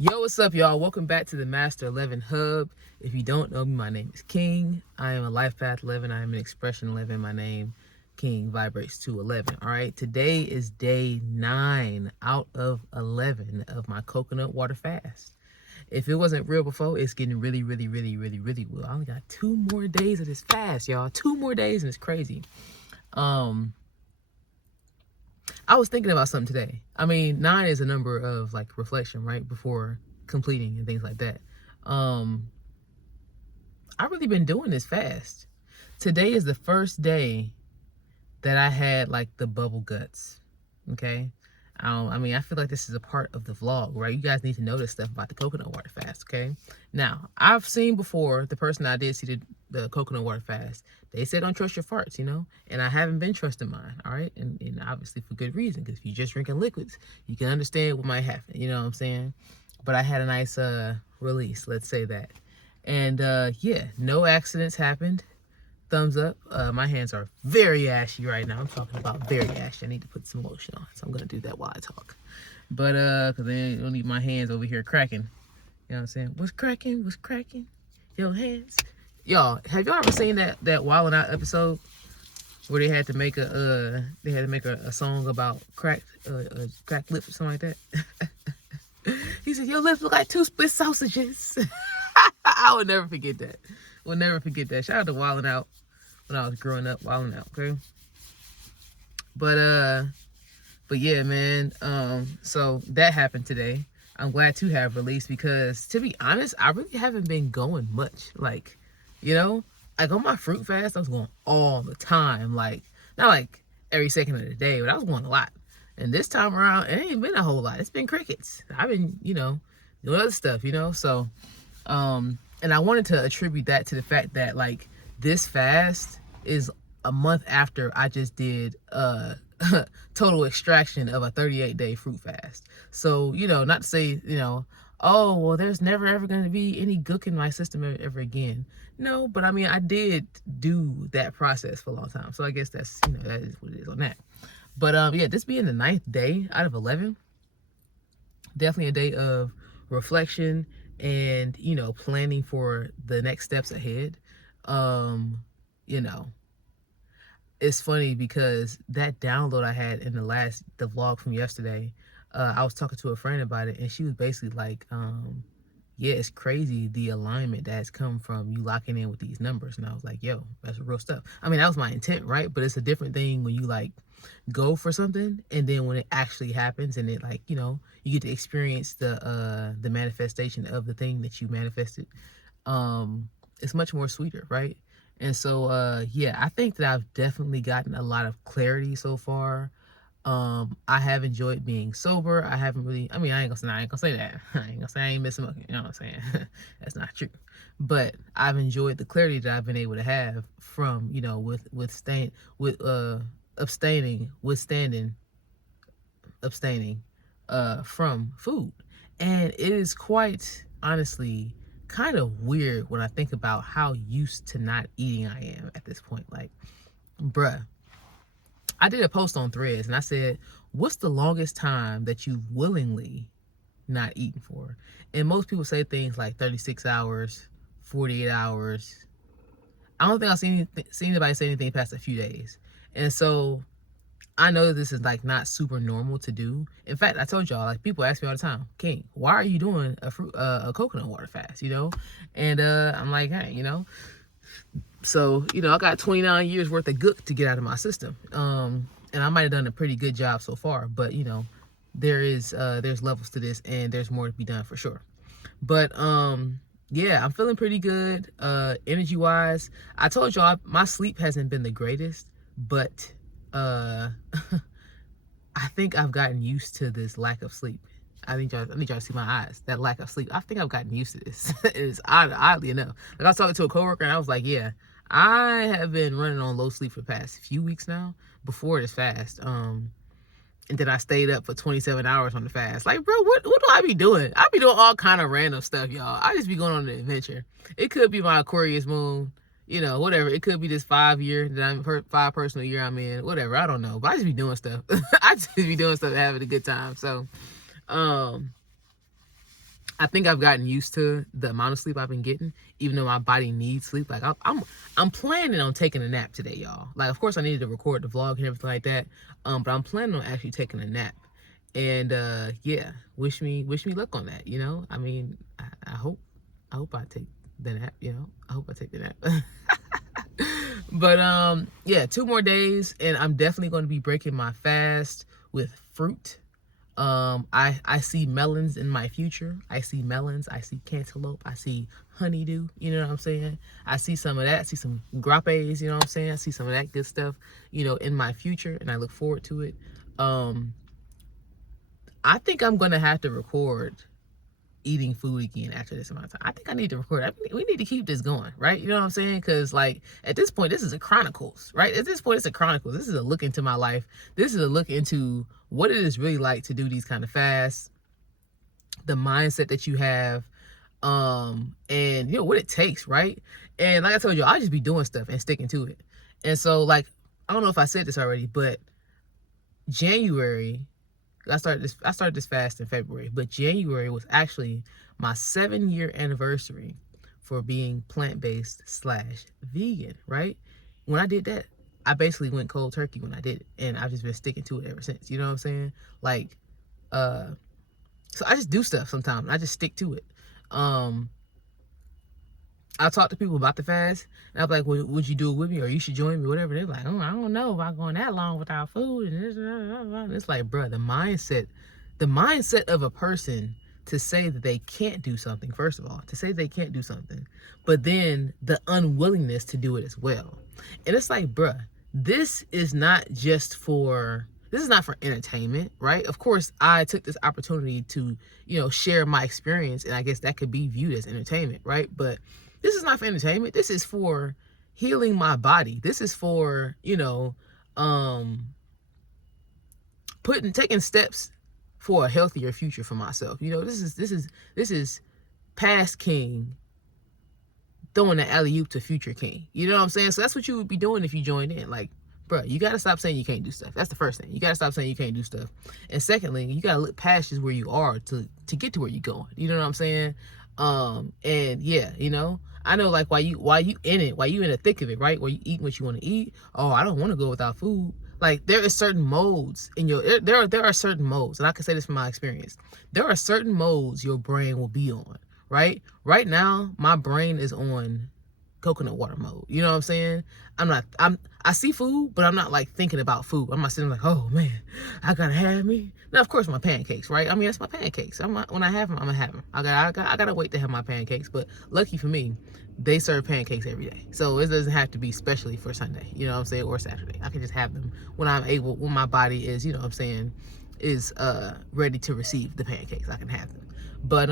Yo, what's up, y'all? Welcome back to the Master 11 Hub. If you don't know me, my name is King. I am a Life Path 11. I am an Expression 11. My name, King, vibrates to 11. All right, today is day 9 out of 11 of my coconut water fast. If it wasn't real before, it's getting really, really, really, really, really well. I only got 2 more days of this fast, y'all. 2 more days, and it's crazy. I was thinking about something today. I mean, 9 is a number of like reflection, right? Before completing and things like that. I've really been doing this fast. Today is the first day that I had like the bubble guts. Okay. I feel like this is a part of the vlog, right? You guys need to know this stuff about the coconut water fast, okay? Now, I've seen before the person I did see the coconut water fast. They said don't trust your farts, and I haven't been trusting mine, all right? And obviously for good reason, because if you're just drinking liquids, you can understand what might happen, you know what I'm saying? But I had a nice release, let's say that. And yeah, no accidents happened. Thumbs up. My hands are very ashy right now. I'm talking about very ashy. I need to put some lotion on, so I'm gonna do that while I talk. But cause then you don't need my hands over here cracking. You know what I'm saying? What's cracking? What's cracking? Your hands. Y'all, have y'all ever seen that Wildin' Out episode where they had to make a song about cracked lips or something like that? He said, "Your lips look like 2 split sausages." I would never forget that. We'll never forget that. Shout out to Wildin' Out when I was growing up, Wildin' Out, okay? But yeah, man. So that happened today. I'm glad to have released because, to be honest, I really haven't been going much. Like on my fruit fast, I was going all the time. Like, not like every second of the day, but I was going a lot. And this time around, it ain't been a whole lot. It's been crickets. I've been, doing other stuff, So, and I wanted to attribute that to the fact that like this fast is a month after I just did total extraction of a 38-day fruit fast. So, not to say, oh, well, there's never ever going to be any gook in my system ever again. No, but I mean, I did do that process for a long time. So I guess that's, that is what it is on that. But yeah, this being the 9th day out of 11, definitely a day of reflection and planning for the next steps ahead. It's funny because that download I had in the vlog from yesterday, I was talking to a friend about it, and she was basically like, yeah, it's crazy the alignment that has come from you locking in with these numbers. And I was like, yo, that's real stuff. I mean, that was my intent, right? But it's a different thing when you like go for something, and then when it actually happens, and it like, you get to experience the manifestation of the thing that you manifested. It's much more sweeter, right? And so yeah, I think that I've definitely gotten a lot of clarity so far. I have enjoyed being sober. I haven't really, I ain't gonna say that. I ain't gonna say I ain't missing smoking, you know what I'm saying? That's not true. But I've enjoyed the clarity that I've been able to have from, abstaining from food. And it is quite honestly kind of weird when I think about how used to not eating I am at this point. Like, bruh, I did a post on Threads and I said, what's the longest time that you've willingly not eaten for? And most people say things like 36 hours, 48 hours. I don't think I've seen anybody say anything past a few days. And so I know this is like not super normal to do. In fact, I told y'all, like, people ask me all the time, King, why are you doing a coconut water fast, And I'm like, hey, So, I got 29 years worth of gook to get out of my system. And I might have done a pretty good job so far, but there's levels to this and there's more to be done for sure. But yeah, I'm feeling pretty good. Energy wise, I told y'all my sleep hasn't been the greatest, but I think I've gotten used to this lack of sleep. I need y'all to see my eyes. That lack of sleep. I think I've gotten used to this. It's oddly enough. Like, I was talking to a coworker and I was like, yeah, I have been running on low sleep for the past few weeks now before this fast. And then I stayed up for 27 hours on the fast. Like, bro, what do I be doing? I be doing all kind of random stuff, y'all. I just be going on an adventure. It could be my Aquarius moon, whatever. It could be this 5 personal year I'm in, whatever. I don't know. But I just be doing stuff. I just be doing stuff and having a good time. So, I think I've gotten used to the amount of sleep I've been getting, even though my body needs sleep. Like I'm planning on taking a nap today, y'all. Like, of course, I needed to record the vlog and everything like that. But I'm planning on actually taking a nap. And yeah, wish me luck on that. You know, I mean, I hope I take the nap. You know, I hope I take the nap. But yeah, 2 more days, and I'm definitely going to be breaking my fast with fruit. I see melons in my future. I see melons. I see cantaloupe. I see honeydew. You know what I'm saying? I see some of that. I see some grappes. You know what I'm saying? I see some of that good stuff, you know, in my future, and I look forward to it. I think I'm gonna have to record eating food again after this amount of time. I think I need to record. We need to keep this going, right? You know what I'm saying? Because like at this point, this is a chronicles, right? At this point, it's a chronicles. This is a look into my life. This is a look into what it is really like to do these kind of fasts, the mindset that you have, and you know what it takes, right? And like I told you, I'll just be doing stuff and sticking to it. And so, like, I don't know if I said this already, but January, I started this fast in February, but January was actually my 7-year anniversary for being plant-based / vegan, right? When I did that, I basically went cold turkey when I did it, and I've just been sticking to it ever since. You know what I'm saying? Like, so I just do stuff sometimes. I just stick to it. I talk to people about the fast, and I'm like, well, would you do it with me, or you should join me, whatever. They're like, oh, I don't know about going that long without food. And it's like, bro, the mindset of a person to say that they can't do something, first of all, to say they can't do something, but then the unwillingness to do it as well. And it's like, bruh, this is not for entertainment, right? Of course, I took this opportunity to, you know, share my experience, and I guess that could be viewed as entertainment, right? But this is not for entertainment. This is for healing my body. This is for, you know, taking steps for a healthier future for myself. You know, this is past king throwing the alley-oop to future king. You know what I'm saying? So that's what you would be doing if you joined in. Like, bro, you got to stop saying you can't do stuff. That's the first thing. You got to stop saying you can't do stuff. And secondly, you got to look past just where you are to get to where you're going. You know what I'm saying? And yeah, you know, I know, like, while you in the thick of it, right? Where you eat what you want to eat. Oh, I don't want to go without food. Like, there is certain modes in your, there are certain modes, and I can say this from my experience. There are certain modes your brain will be on, right? Right now, my brain is on coconut water mode. You know what I'm saying? I see food, but I'm not like thinking about food. I'm not sitting like, oh man, I gotta have me. Now, of course, my pancakes, right? I mean, that's my pancakes. When I have them, I'm gonna have them. I gotta wait to have my pancakes. But lucky for me, they serve pancakes every day, so it doesn't have to be specially for Sunday. You know what I'm saying? Or Saturday. I can just have them when my body is, you know what I'm saying, is ready to receive the pancakes. I can have them. But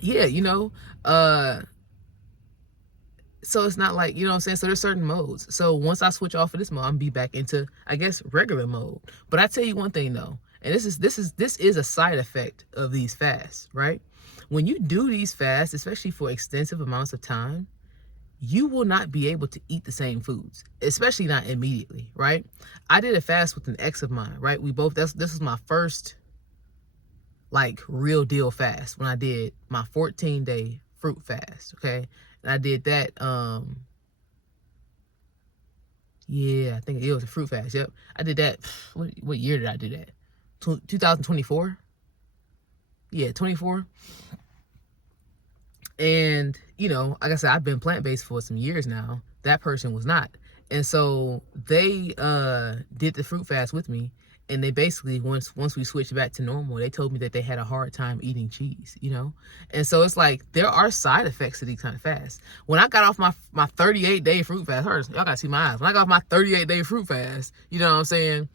yeah, you know, so it's not like, you know what I'm saying? So there's certain modes. So once I switch off of this mode, I'm be back into, I guess, regular mode. But I tell you one thing though, and this is a side effect of these fasts, right? When you do these fasts, especially for extensive amounts of time, you will not be able to eat the same foods, especially not immediately, right? I did a fast with an ex of mine, right? This was my first like real deal fast when I did my 14-day fruit fast, okay? And I did that, yeah, I think it was a fruit fast. Yep. I did that. What year did I do that? 2024? Yeah, 24. And, you know, like I said, I've been plant-based for some years now. That person was not. And so they did the fruit fast with me. And they basically, once we switched back to normal, they told me that they had a hard time eating cheese, you know? And so it's like, there are side effects to these kind of fasts. When I got off my 38-day fruit fast, y'all gotta see my eyes. When I got off my 38-day fruit fast, you know what I'm saying?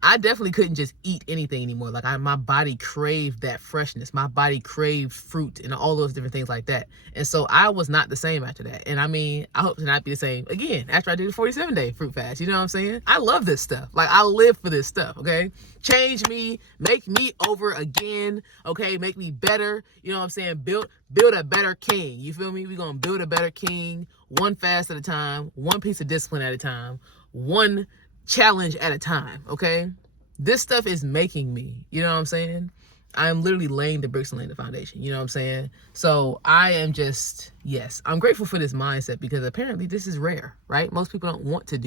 I definitely couldn't just eat anything anymore. Like, my body craved that freshness. My body craved fruit and all those different things like that. And so I was not the same after that. And I mean, I hope to not be the same again after I did a 47-day fruit fast. You know what I'm saying? I love this stuff. Like, I live for this stuff, okay? Change me, make me over again, okay? Make me better. You know what I'm saying? Build a better king. You feel me? We're going to build a better king, one fast at a time, one piece of discipline at a time, one challenge at a time, okay? This stuff is making me, you know what I'm saying? I'm literally laying the bricks and laying the foundation. You know what I'm saying? So I am just, yes, I'm grateful for this mindset because apparently this is rare, right? Most people don't want to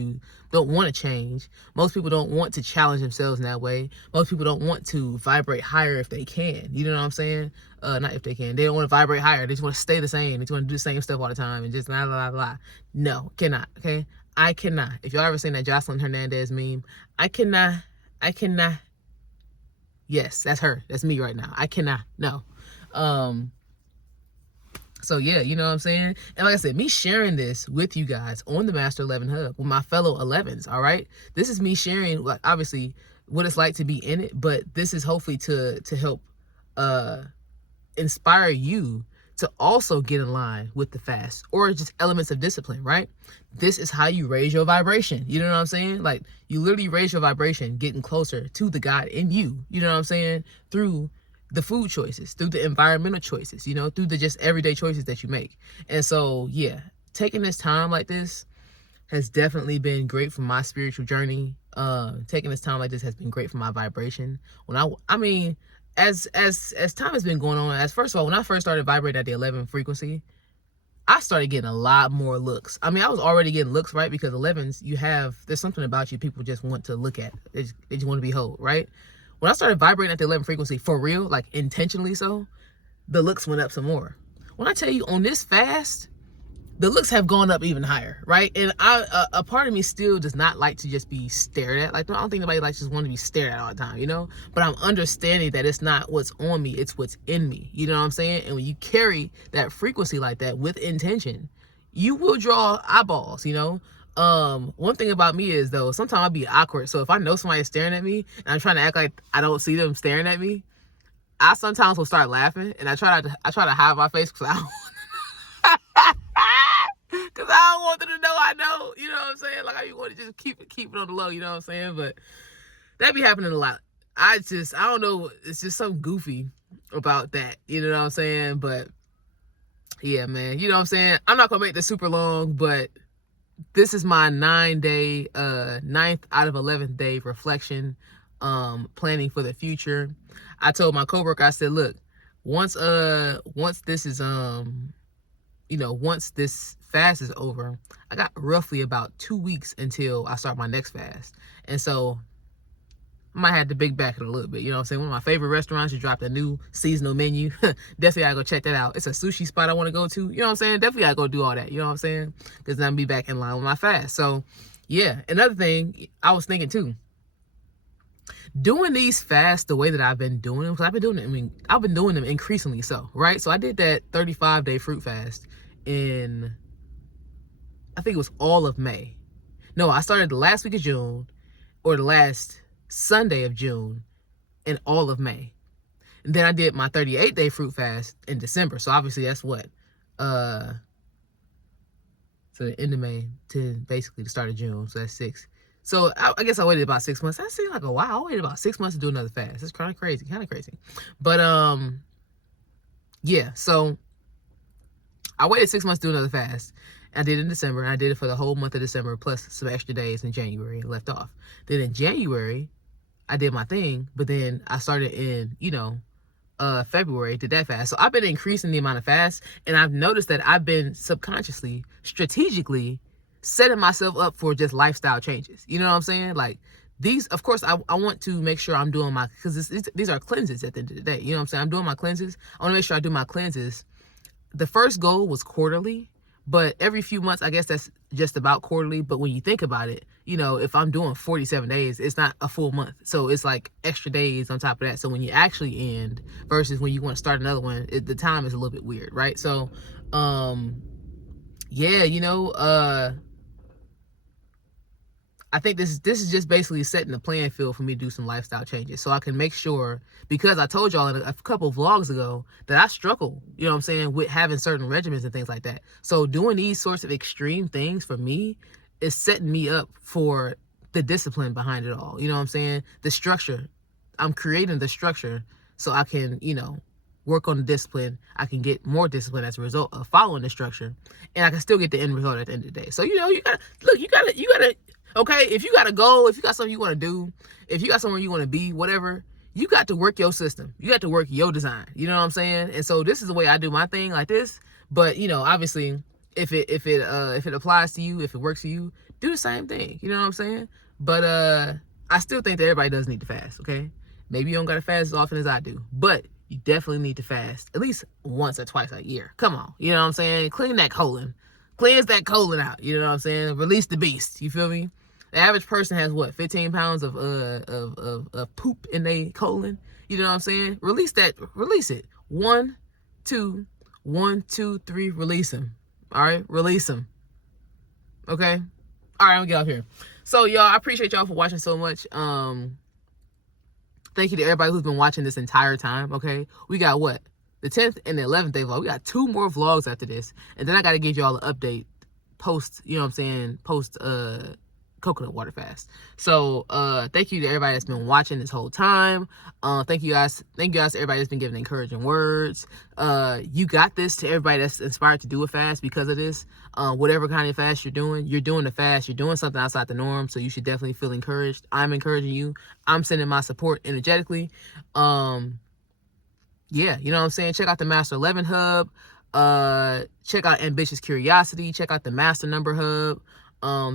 change. Most people don't want to challenge themselves in that way. Most people don't want to vibrate higher if they can. You know what I'm saying? Not if they can. They don't want to vibrate higher. They just want to stay the same. They just want to do the same stuff all the time and just blah, blah, blah, blah. No, cannot. Okay? I cannot. If y'all ever seen that Jocelyn Hernandez meme, I cannot. Yes, that's her. That's me right now. I cannot. No. So yeah, you know what I'm saying? And like I said, me sharing this with you guys on the Master 11 Hub with my fellow 11s, all right? This is me sharing, like, obviously, what it's like to be in it, but this is hopefully to help inspire you to also get in line with the fast or just elements of discipline, right? This is how you raise your vibration. You know what I'm saying? Like, you literally raise your vibration getting closer to the God in you. You know what I'm saying? Through the food choices, through the environmental choices, you know, through the just everyday choices that you make. And so, yeah, taking this time like this has definitely been great for my spiritual journey. Taking this time like this has been great for my vibration. I mean, as time has been going on, first of all, when I first started vibrating at the 11 frequency, I started getting a lot more looks. I mean, I was already getting looks, right? Because 11s, there's something about you people just want to look at. They just want to behold, right? When I started vibrating at the 11 frequency, for real, like intentionally so, the looks went up some more. When I tell you on this fast, the looks have gone up even higher, right? And a part of me still does not like to just be stared at. Like, I don't think nobody likes just want to be stared at all the time, you know? But I'm understanding that it's not what's on me, it's what's in me. You know what I'm saying? And when you carry that frequency like that with intention, you will draw eyeballs, you know? One thing about me is, though, sometimes I'll be awkward. So if I know somebody's staring at me and I'm trying to act like I don't see them staring at me, I sometimes will start laughing, and I try to hide my face because because I don't want them to know I know. You know what I'm saying? Like, I want to just keep it on the low. You know what I'm saying? But that be happening a lot. I don't know. It's just something goofy about that. You know what I'm saying? But yeah, man. You know what I'm saying? I'm not gonna make this super long, but this is my 9-day, 9th out of 11th day reflection, planning for the future. I told my coworker, I said, look, once this is, once this fast is over, I got roughly about 2 weeks until I start my next fast. And so I might have to big back it a little bit. You know what I'm saying? One of my favorite restaurants just dropped a new seasonal menu. Definitely gotta go check that out. It's a sushi spot I want to go to. You know what I'm saying? Definitely gotta go do all that. You know what I'm saying? Because then I'll be back in line with my fast. So yeah, another thing I was thinking too, doing these fasts the way that I've been doing them, because I've been doing them increasingly so, right? So I did that 35-day fruit fast in, I think it was all of May. No, I started the last week of June, or the last Sunday of June, and all of May. And then I did my 38-day fruit fast in December. So obviously that's what? So the end of May to basically the start of June. So that's 6. So I guess I waited about 6 months. That seemed like a while. I waited about 6 months to do another fast. It's kind of crazy. But yeah, so I waited 6 months to do another fast. I did it in December, and I did it for the whole month of December, plus some extra days in January and left off. Then in January, I did my thing, but then I started in, February, did that fast. So I've been increasing the amount of fasts, and I've noticed that I've been subconsciously, strategically setting myself up for just lifestyle changes. You know what I'm saying? Like, these, of course, I want to make sure I'm doing because these are cleanses at the end of the day. You know what I'm saying? I'm doing my cleanses. I want to make sure I do my cleanses. The first goal was quarterly, but every few months, I guess that's just about quarterly. But when you think about it, if I'm doing 47 days, it's not a full month. So it's like extra days on top of that. So when you actually end versus when you want to start another one, the time is a little bit weird, right? So, yeah, I think this is just basically setting the playing field for me to do some lifestyle changes, so I can make sure, because I told y'all in a couple of vlogs ago that I struggle, you know what I'm saying, with having certain regimens and things like that. So doing these sorts of extreme things for me is setting me up for the discipline behind it all. You know what I'm saying? The structure. I'm creating the structure so I can, work on the discipline. I can get more discipline as a result of following the structure, and I can still get the end result at the end of the day. So, you gotta, okay, if you got a goal, if you got something you want to do, if you got somewhere you want to be, whatever, you got to work your system. You got to work your design. You know what I'm saying? And so this is the way I do my thing, like this. But you know, obviously, if it applies to you, if it works for you, do the same thing. You know what I'm saying? But I still think that everybody does need to fast. Okay, maybe you don't gotta fast as often as I do, but you definitely need to fast at least once or twice a year. Come on, you know what I'm saying? Clean that colon, cleanse that colon out. You know what I'm saying? Release the beast. You feel me? The average person has what, 15 pounds of poop in their colon. You know what I'm saying? Release that. Release it. 1, 2, 1, 2, 3. Release them. All right, release them. Okay. All right, I'm gonna get off here. So y'all, I appreciate y'all for watching so much. Thank you to everybody who's been watching this entire time. Okay, we got what, the 10th and the 11th day vlog. We got 2 more vlogs after this, and then I got to give y'all an update post. You know what I'm saying? Post coconut water fast. So thank you to everybody that's been watching this whole time. Thank you guys to everybody that's been giving encouraging words. You got this, to everybody that's inspired to do a fast because of this. Whatever kind of fast you're doing the fast, you're doing something outside the norm, so you should definitely feel encouraged. I'm encouraging you. I'm sending my support energetically. Yeah, you know what I'm saying? Check out the Master 11 Hub. Check out Ambitious Curiosity. Check out the Master Number Hub.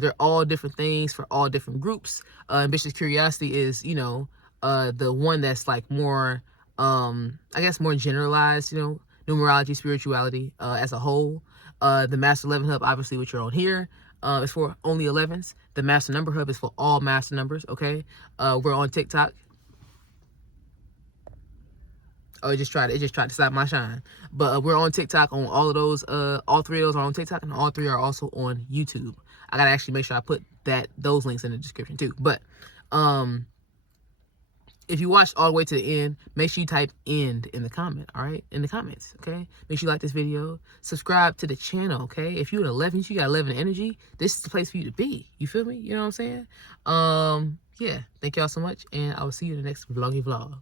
They're all different things for all different groups. Ambitious Curiosity is, you know, the one that's like more, I guess more generalized, you know, numerology, spirituality, as a whole. The Master 11 Hub, obviously, what you're on here, is for only 11s. The Master Number Hub is for all master numbers, okay? We're on TikTok. Oh, it just tried to stop my shine. But we're on TikTok on all of those. All 3 of those are on TikTok, and all 3 are also on YouTube. I gotta actually make sure I put those links in the description too. But if you watched all the way to the end, make sure you type "end" in the comment. All right, in the comments. Okay. Make sure you like this video. Subscribe to the channel. Okay. If you're an 11, you got 11 energy. This is the place for you to be. You feel me? You know what I'm saying? Yeah. Thank y'all so much, and I will see you in the next vloggy vlog.